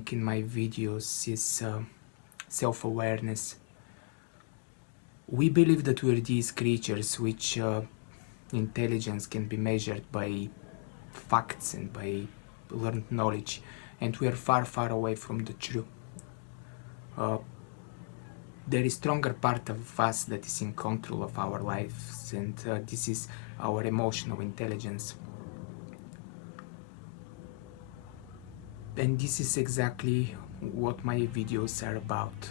thing in my videos is self-awareness. We believe that we're these creatures which intelligence can be measured by facts and by learned knowledge, and we are far, far away from the truth. There is stronger part of us that is in control of our lives, and this is our emotional intelligence. And this is exactly what my videos are about.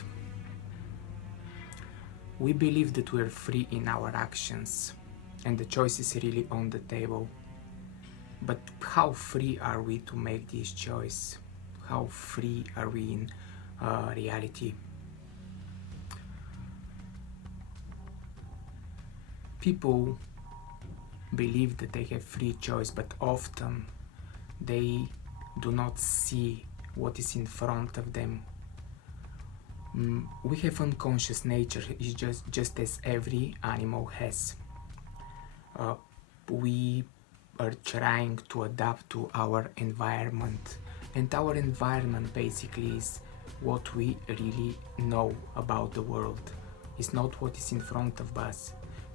We believe that we are free in our actions, and the choice is really on the table. But how free are we to make this choice? How free are we in reality? People believe that they have free choice, but often they do not see what is in front of them. We have unconscious nature, it's just as every animal has. We are trying to adapt to our environment, and our environment basically is what we really know about the world. It's not what is in front of us.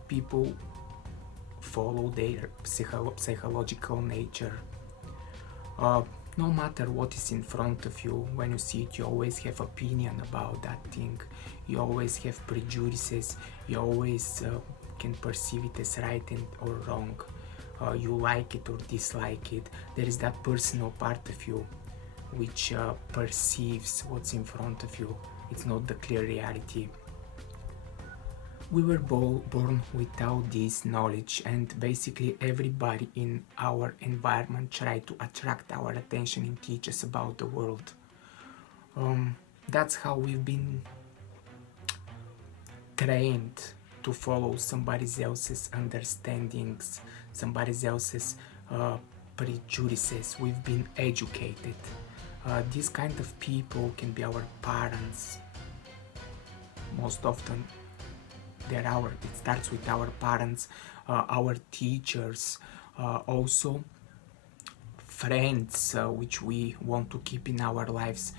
People follow their psychological nature. No matter what is in front of you, when you see it, you always have opinion about that thing. You always have prejudices. You always can perceive it as right or wrong. You like it or dislike it. There is that personal part of you which perceives what's in front of you. It's not the clear reality. We were born without this knowledge, and basically everybody in our environment tried to attract our attention and teach us about the world. That's how we've been trained to follow somebody else's understandings, somebody else's prejudices. We've been educated. These kind of people can be our parents. Most often it starts with our parents, our teachers, also friends which we want to keep in our lives,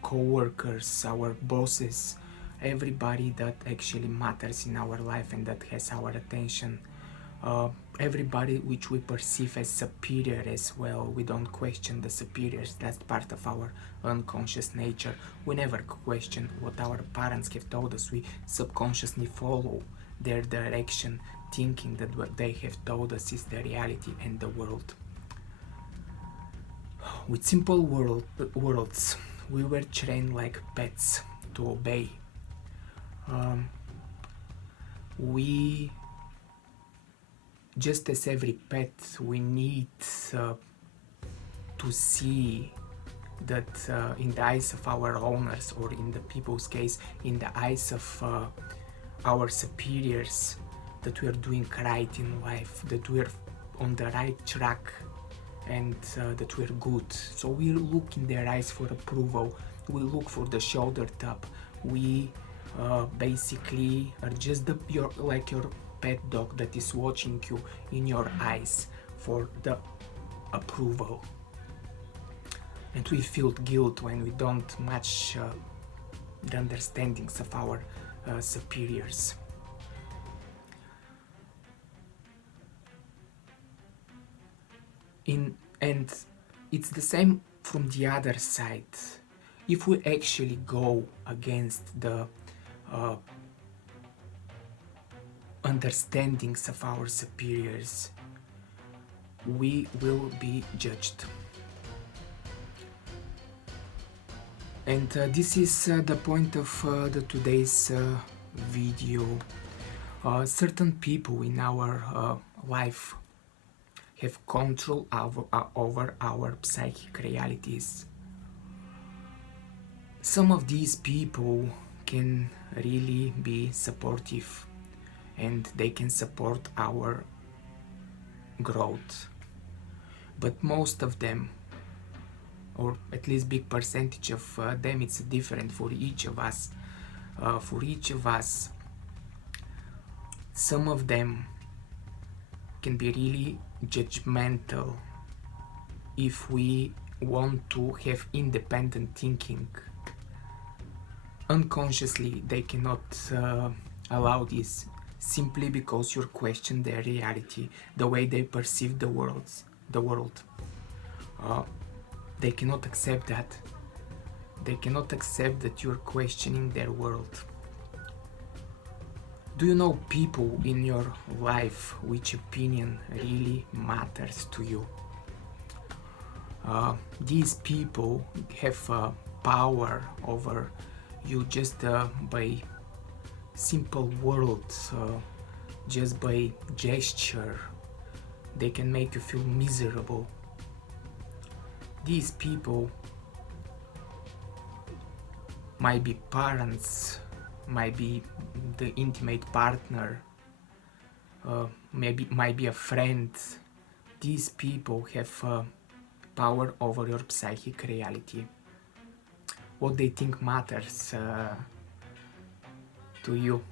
co-workers, our bosses, everybody that actually matters in our life and that has our attention. Everybody which we perceive as superior as well. We don't question the superiors. That's part of our unconscious nature. We never question what our parents have told us. We subconsciously follow their direction, thinking that what they have told us is the reality and the world. With simple words, we were trained like pets to obey. Just as every pet, we need to see that in the eyes of our owners, or in the people's case, in the eyes of our superiors, that we are doing right in life, that we are on the right track, and that we are good. So we look in their eyes for approval, we look for the shoulder tap, we basically are just like your pet dog that is watching you in your eyes for the approval. And we feel guilt when we don't match the understandings of our superiors. And it's the same from the other side. If we actually go against the understandings of our superiors, we will be judged. And this is the point of today's video. Certain people in our life have control over our psychic realities. Some of these people can really be supportive, and they can support our growth. But most of them, or at least big percentage of them, it's different for each of us. Some of them can be really judgmental if we want to have independent thinking. Unconsciously, they cannot allow this, simply because you question their reality, the way they perceive the world. They cannot accept that. They cannot accept that you're questioning their world. Do you know people in your life which opinion really matters to you? These people have power over you just by simple words, just by gesture. They can make you feel miserable. These people might be parents, might be the intimate partner, might be a friend. These people have power over your psychic reality. What they think matters to you.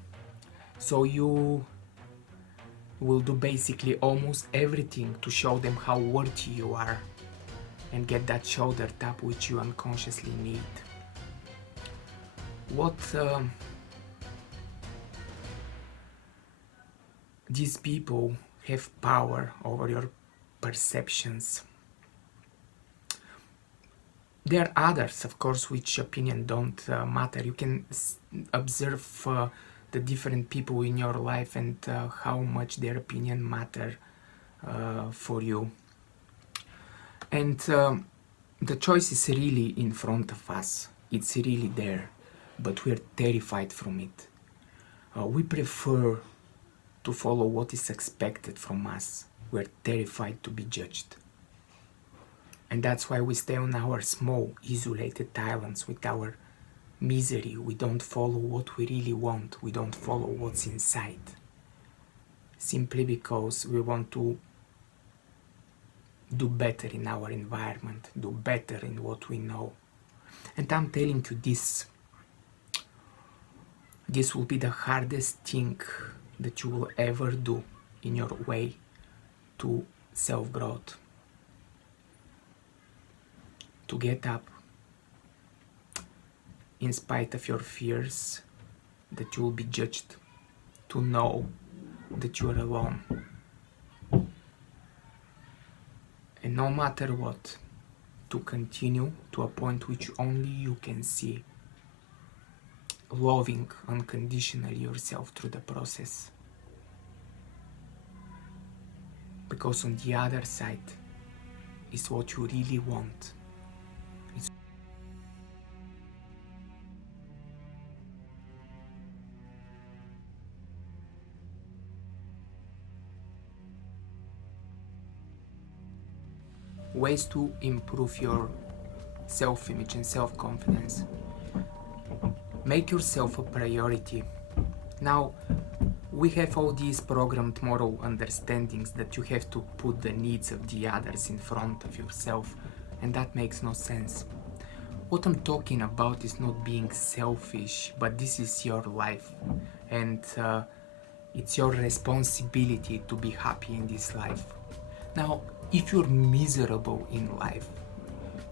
So you will do basically almost everything to show them how worthy you are and get that shoulder tap which you unconsciously need. What these people have power over your perceptions. There are others, of course, which opinion don't matter. You can observe the different people in your life and how much their opinion matter for you. And the choice is really in front of us. It's really there, but we're terrified from it. We prefer to follow what is expected from us. We're terrified to be judged. And that's why we stay on our small, isolated islands with our misery. We don't follow what we really want. We don't follow what's inside. Simply because we want to do better in our environment, do better in what we know. And I'm telling you this. This will be the hardest thing that you will ever do in your way to self-growth. To get up in spite of your fears that you will be judged, to know that you are alone, and no matter what, to continue to a point which only you can see, loving unconditionally yourself through the process. Because on the other side is what you really want. Ways to improve your self-image and self-confidence. Make yourself a priority. Now, we have all these programmed moral understandings that you have to put the needs of the others in front of yourself, and that makes no sense. What I'm talking about is not being selfish, but this is your life, and it's your responsibility to be happy in this life. Now, if you're miserable in life,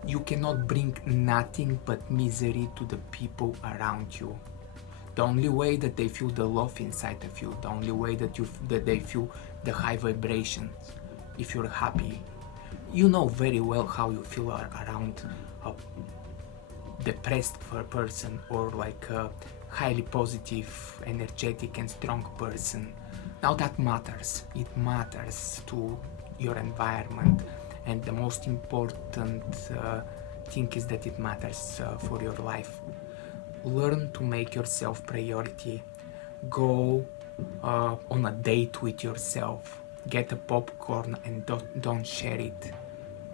you cannot bring nothing but misery to the people around you. The only way that they feel the love inside of you, the only way that they feel the high vibrations, if you're happy. You know very well how you feel around a depressed person or like a highly positive, energetic and strong person. Now that matters. It matters to your environment, and the most important thing is that it matters for your life. Learn to make yourself priority. Go on a date with yourself. Get a popcorn and don't share it.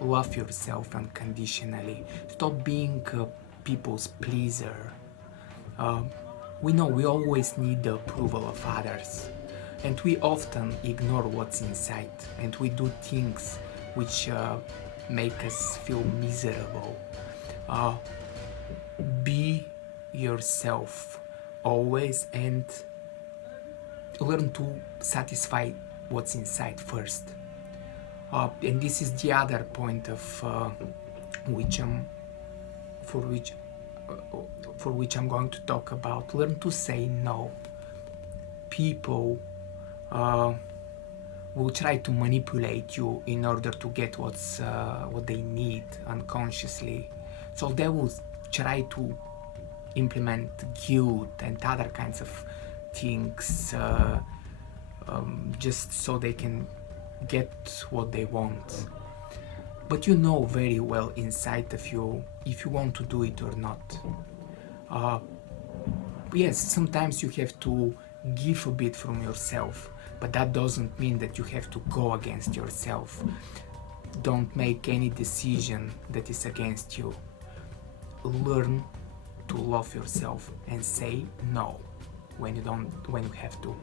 Love yourself unconditionally. Stop being a people's pleaser. We know we always need the approval of others, and we often ignore what's inside, and we do things which make us feel miserable. Be yourself always, and learn to satisfy what's inside first. And this is the other point of which for which for which I'm going to talk about. Learn to say no. People will try to manipulate you in order to get what they need unconsciously. So they will try to implement guilt and other kinds of things just so they can get what they want. But you know very well inside of you if you want to do it or not. Yes, sometimes you have to give a bit from yourself, but that doesn't mean that you have to go against yourself. Don't make any decision that is against you. Learn to love yourself and say no when you have to.